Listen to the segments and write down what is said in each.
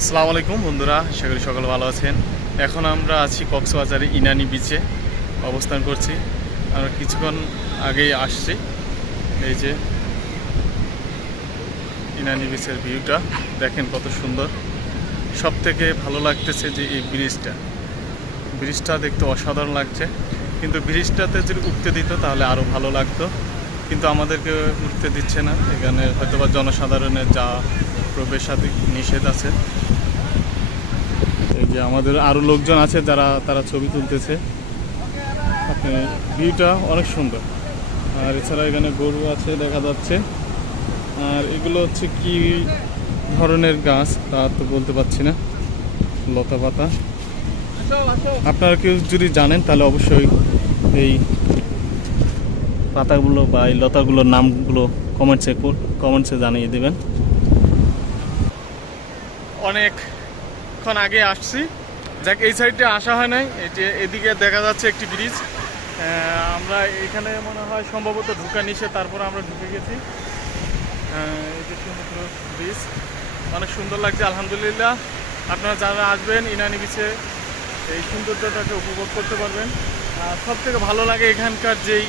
আসসালামু আলাইকুম বন্ধুরা, আশা করি সকলে ভালো আছেন। এখন আমরা আছি কক্সবাজারে ইনানি বিচে অবস্থান করছি। আমরা কিছুক্ষণ আগেই আসছি। এই যে ইনানি বিচের ভিউটা দেখেন কত সুন্দর। সব থেকে ভালো লাগতেছে যে এই ব্রিজটা দেখতে অসাধারণ লাগছে। কিন্তু ব্রিজটাতে যদি উঠতে দিত তাহলে আরও ভালো লাগতো, কিন্তু আমাদেরকে উঠতে দিচ্ছে না। এখানে হয়তোবা জনসাধারণের যা প্রবেশাদি নিষেধ আছে। এই যে আমাদের আরও লোকজন আছে তারা ছবি তুলতেছে। আপনি ভিউটা অনেক সুন্দর। আর এছাড়া এখানে গরু আছে দেখা যাচ্ছে। আর এগুলো হচ্ছে কি ধরনের গাছ তা তো বলতে পারছি না, লতা পাতা। আপনারা কেউ যদি জানেন তাহলে অবশ্যই এই পাতাগুলো বা এই লতাগুলোর নামগুলো কমেন্টসে জানিয়ে দেবেন। অনেকক্ষণ আগে আসছি, যাক এই সাইডে আসা হয় নাই। এদিকে দেখা যাচ্ছে একটি ব্রিজ। আমরা এখানে মনে হয় সম্ভবত ঢুকা নিষেধ, তারপরে আমরা ঢুকে গেছি। এই যে সমুদ্র ব্রিজ অনেক সুন্দর লাগছে, আলহামদুলিল্লাহ। আপনারা যারা আসবেন ইনানি বিচে এই সৌন্দর্যটাকে উপভোগ করতে পারবেন। আর সব থেকে ভালো লাগে এখানকার যেই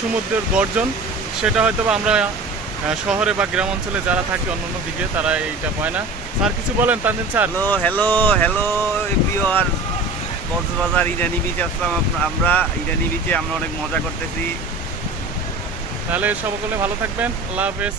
সমুদ্রের গর্জন, সেটা হয়তো বা আমরা শহরে বা গ্রাম অঞ্চলে যারা থাকে অন্য দিকে তারা এইটা পায় না। স্যার কিছু বলেন, Tanzil sir. Hello hello hello everyone, Cox's Bazar Inani beach আসলাম। আমরা ইরানি বিচে আমরা অনেক মজা করতেছি। তাহলে সকলে ভালো থাকবেন, আল্লাহ হাফেজ।